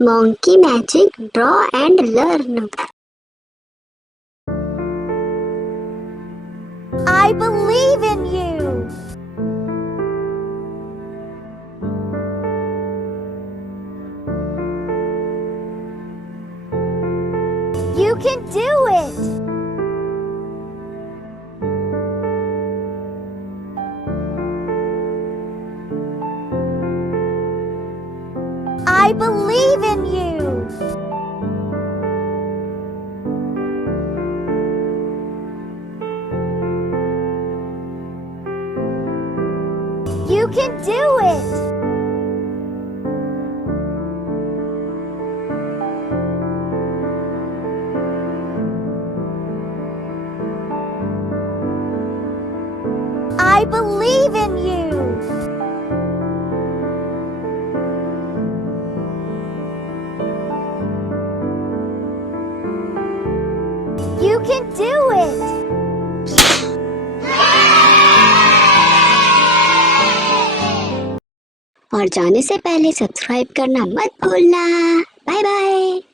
Monkey magic, draw and learn. I believe in you. You can do it. I believe in you. You can do it. I believe in you. You can do it. और जाने से पहले subscribe करना मत भूलना। Bye bye.